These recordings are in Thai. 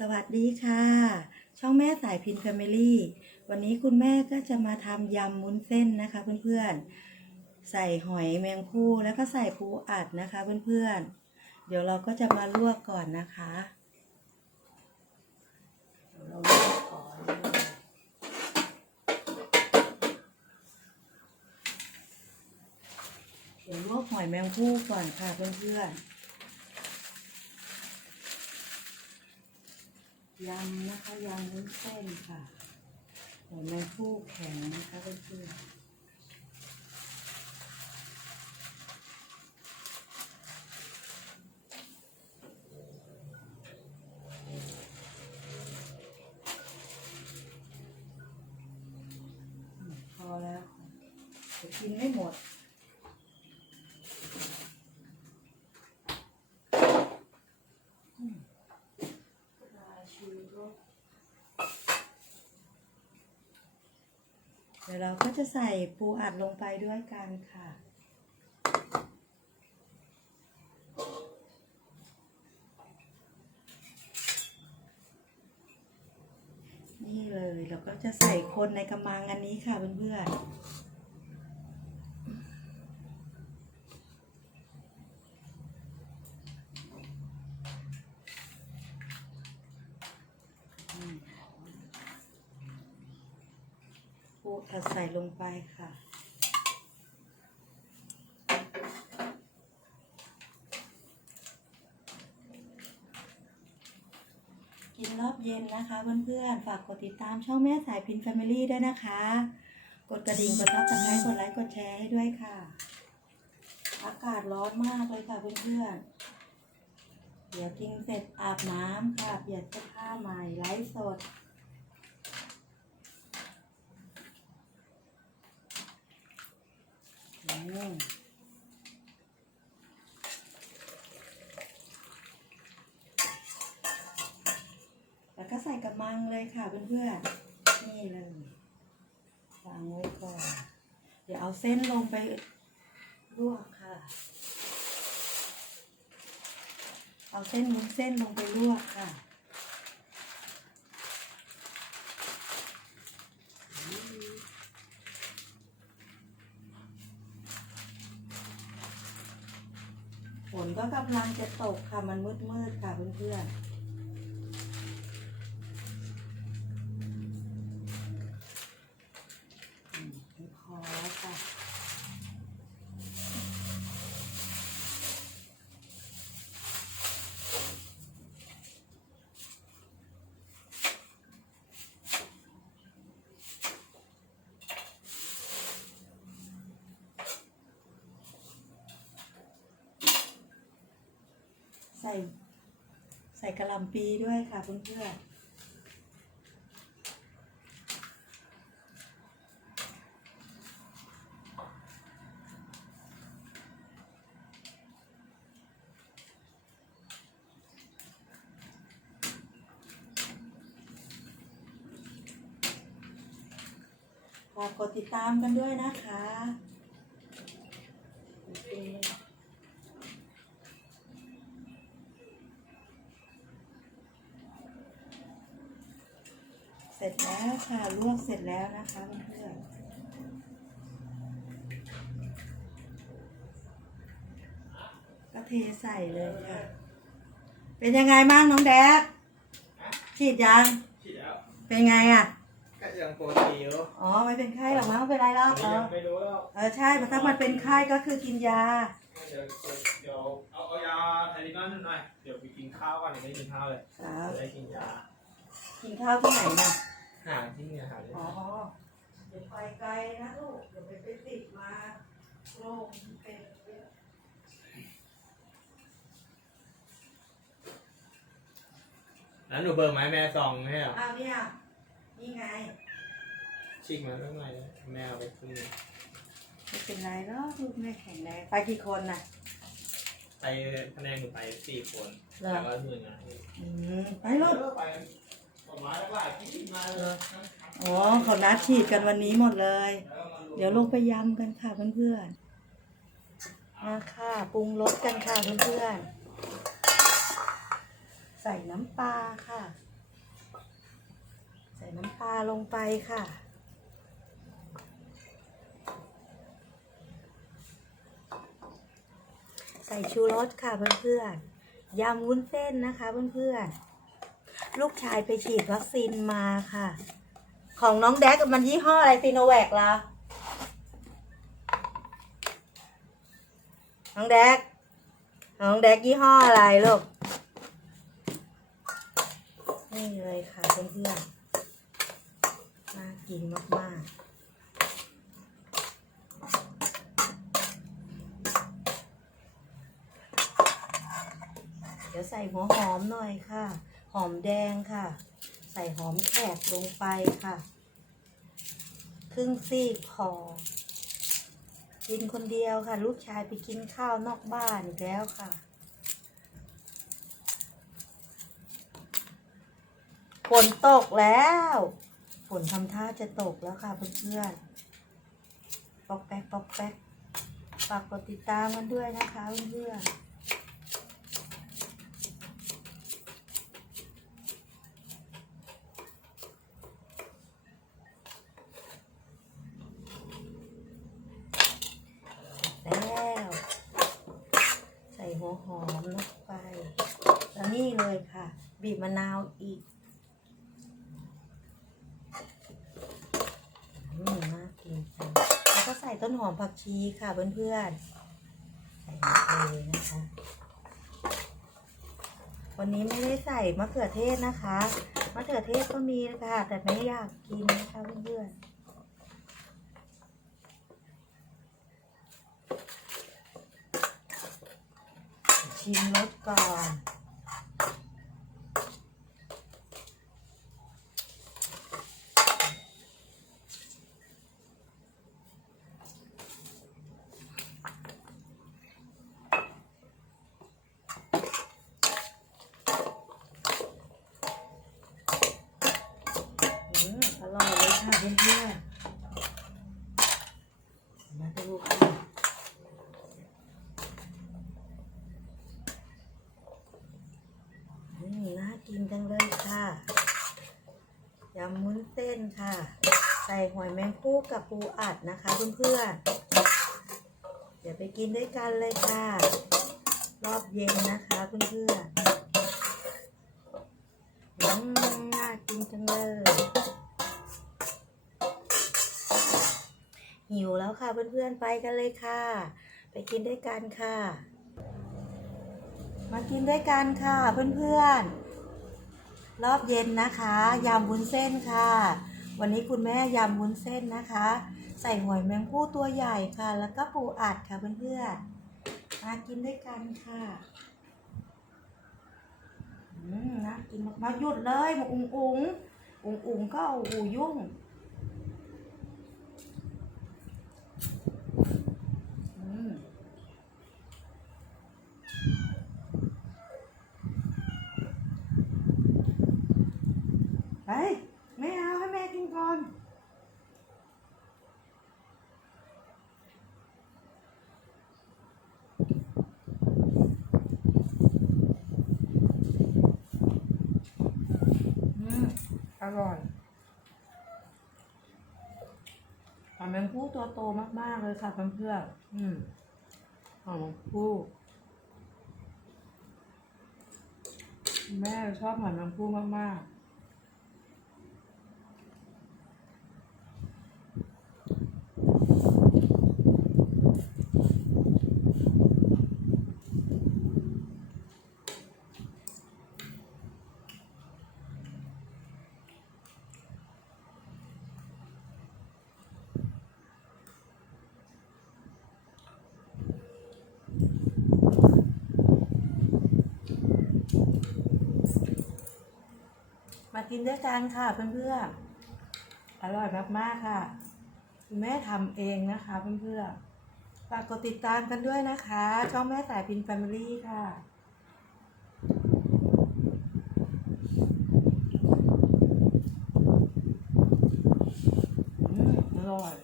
สวัสดีค่ะ ช่องแม่สายพินแฟมิลี่วันนี้คุณแม่ก็จะมาทำยำมุ้นเส้นนะคะเพื่อนๆ ใส่หอยแมงภู่แล้วก็ใส่ปูอัดนะคะเพื่อนๆ เดี๋ยวเราก็จะมาลวกก่อนนะคะเดี๋ยวเราลวกก่อนเดี๋ยวลวกหอยแมงภู่ก่อนค่ะเพื่อนๆ ยำนะคะยำวุ้นเส้นค่ะหอยแมงภู่แข็งนะคะเพื่อนๆอืมพอแล้วค่ะเดี๋ยวกินไม่หมด ปลาชูรส เดี๋ยวเราก็จะใส่ปูอัดลงไปด้วยกันค่ะ นี่เลยเราก็จะใส่คนในกระมังอันนี้ค่ะเพื่อนๆ ปูอัดใส่ลงไปค่ะ กินรอบเย็นนะคะเพื่อนๆ ฝากกดติดตามช่องแม่สายพินแฟมิลี่ด้วยนะคะ กดกระดิ่งกดซับสไครต์กดไลค์กดแชร์ให้ด้วยค่ะ อากาศร้อนมากเลยค่ะเพื่อนๆเดี๋ยวกินเสร็จอาบน้ำค่ะเปลี่ยนเสื้อผ้าใหม่ไลฟ์สด อืม แล้วก็ใส่กระมังเลยค่ะเพื่อนๆ นี่เลยวางไว้ก่อน เดี๋ยวเอาเส้นลงไปลวกค่ะ เอาเส้นวุ้นเส้นลงไปลวกค่ะ ฝน ก็กำลังจะตกค่ะ มันมืดๆค่ะเพื่อนๆ อืมพอแล้วค่ะ ใส่ใส่กระหลำปีด้วยค่ะเพื่อนๆฝากกดติดตามกันด้วยนะคะ ร็จแล้วค่ะลวกเสร็จแล้วนะคะเพื่อนๆก็เทใส่เลยค่ะ เป็นยังไงบ้างน้องแดกฉีดยัง ฉีดแล้วเป็นไงอะ ก็ยังปกติอยู่อ๋อไม่เป็นไข้หรอกมั้งไม่เป็นไรแล้วอันเอนี้อยังไม่รู้แล้วเออใช่ถ้ามันเป็นไข้ก็คือกินยา เดี๋ยวเดี๋ยวเอาเอายาไทลินอนหน่อย เดี๋ยวไปกินข้าวก่อนเดี๋ยวไม่ได้กินข้าวเลยครับจะได้กินยา กินข้าวที่ไหนนะ หาที่นี่หาที่อ๋อนี่เดี๋ยวไปไกลนะลูกเดี๋ยวไปไปติดมาโรคเป็นเยอะแล้วหนูเบอร์ไม้แม่ซองให้เหรออ้าวเนี่ยนี่ไงฉีกมาเรื่องอะไรนะแม่เอาไปขึ้นไม่เป็นไรหรอกลูกแม่แข็งแรงไปกี่คนน่ะ ไปคะแนนหนูไปสี่คนเหรอแต่ว่าหมื่นนะอืมไปลูกเออไป อ๋อเขานัดฉีดกันวันนี้หมดเลย เดี๋ยวลงไปยำกันค่ะเพื่อนๆมาค่ะปรุงรสกันค่ะเพื่อนๆใส่น้ำปลาค่ะ ใส่น้ำปลาลงไปค่ะใส่ชูรสค่ะเพื่อนๆยำวุ้นเส้นนะคะเพื่อนๆ ลูกชายไปฉีดวัคซีนมาค่ะ ของน้องแดกมันยี่ห้ออะไรซีโนแวคละน้องแดก น้องแดกยี่ห้ออะไรลูก นี่เลยค่ะเพื่อนๆ น่ากินมากๆเดี๋ยวใส่หัวหอมหน่อยค่ะ หอมแดงค่ะ ใส่หอมแขกลงไปค่ะ ครึ่งซีกพอกินคนเดียวค่ะ ลูกชายไปกินข้าวนอกบ้านอีกแล้วค่ะฝนตกแล้วฝนทำท่าจะตกแล้วค่ะเพื่อนๆปอกแป๊กปอกแป๊กฝากกดติดตามกันด้วยนะคะเพื่อนๆแล้ว ใส่หัวหอมลงไป แล้วนี่ เลยค่ะ บีบมะนาวอีกอืมน่ากินจังแล้วก็ใส่ต้นหอมผักชีค่ะเพื่อนๆ ใส่ลงไปเลยนะคะ วันนี้ไม่ได้ใส่มะเขือเทศนะคะ มะเขือเทศก็มีนะคะแต่ไม่อยากกินนะคะเพื่อนๆชิมรสก่อน อืมอร่อยเลยค่ะเพื่อนๆมาดูค่ะอืมน่ากิน จังเลยค่ะ ยำมุ้นเส้นค่ะ ใส่หอยแมงคู่กับปูอัดนะคะเพื่อนๆ เดี๋ยวไปกินด้วยกันเลยค่ะ รอบเย็นนะคะเพื่อนๆอืมน่ากินจังเลย หิวแล้วค่ะเพื่อนๆ ไปกันเลยค่ะ ไปกินด้วยกันค่ะมากินด้วยกันค่ะเพื่อนๆ รอบเย็นนะคะยำวุ้นเส้นค่ะ วันนี้คุณแม่ยำวุ้นเส้นนะคะ ใส่หอยแมงผู้ตัวใหญ่ค่ะ แล้วก็ปูอัดค่ะเพื่อนๆมากินด้วยกันค่ะอืมนะกินมากๆหยุดเลยมาอุ๋งอุ๋งอุ๋งอุ๋งก็เอาหูยุ่งอืมไปไม่เอาให้แม่กินก่อน อืม อร่อยหอยแมงผู้ตัวโตมาก ๆ เลยค่ะเพื่อนๆอืมหอยแมงผู้แม่ชอบหอยแมงผู้มาก ๆ กินด้วยกันค่ะเพื่อนๆ อร่อยมากๆค่ะคุณแม่ทำเองนะคะเพื่อนๆ ฝากกดติดตามกันด้วยนะคะ ช่องแม่สายพินแฟมิลี่ค่ะอืมอร่อย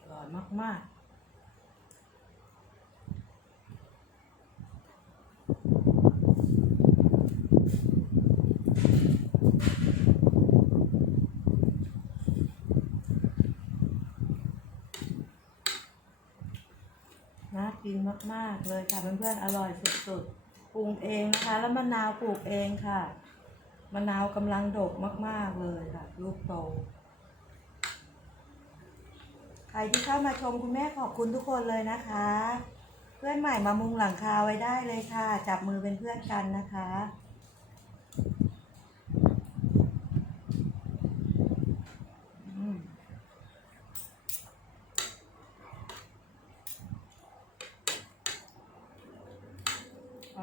อร่อยมากๆ กินมาก ๆ เลยค่ะเพื่อนๆอร่อยสุดๆปรุงเองนะคะ แล้วมะนาวปลูกเองค่ะมะนาวกำลังดกมาก ๆ เลยค่ะ ลูกโต ใครที่เข้ามาชมคุณแม่ขอบคุณทุกคนเลยนะคะ เพื่อนใหม่มามุงหลังคาไว้ได้เลยค่ะ จับมือเป็นเพื่อนกันนะคะ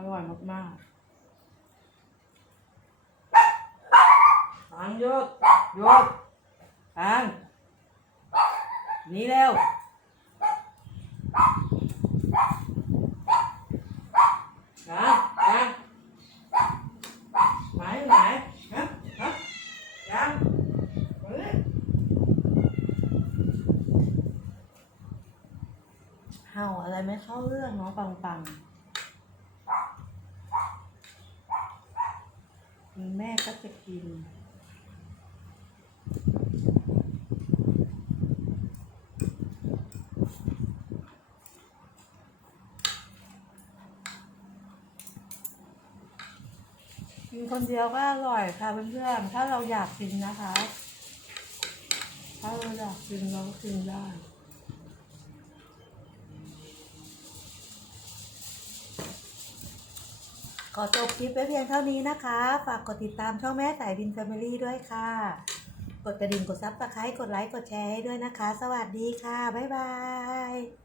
ร่อยมากๆฟังหยุดหยุดฟังนี่เร็วฟังฟังไหนไหนฮะฮะยังเฮ้ยเห่าอะไรไม่เข้าเรื่องเนาะปังปัง คุณแม่ก็จะกิน กินคนเดียวก็อร่อยค่ะเพื่อนๆ ถ้าเราอยากกินนะคะ ถ้าเราอยากกินเราก็กินได้ ขอจบคลิปไว้เพียงเท่านี้นะคะ ฝากกดติดตามช่องแม่สายบินแฟมิลี่ด้วยค่ะ กดกระดิ่งกดซับสไครต์กดไลค์กดแชร์ให้ด้วยนะคะ สวัสดีค่ะ บ๊ายบาย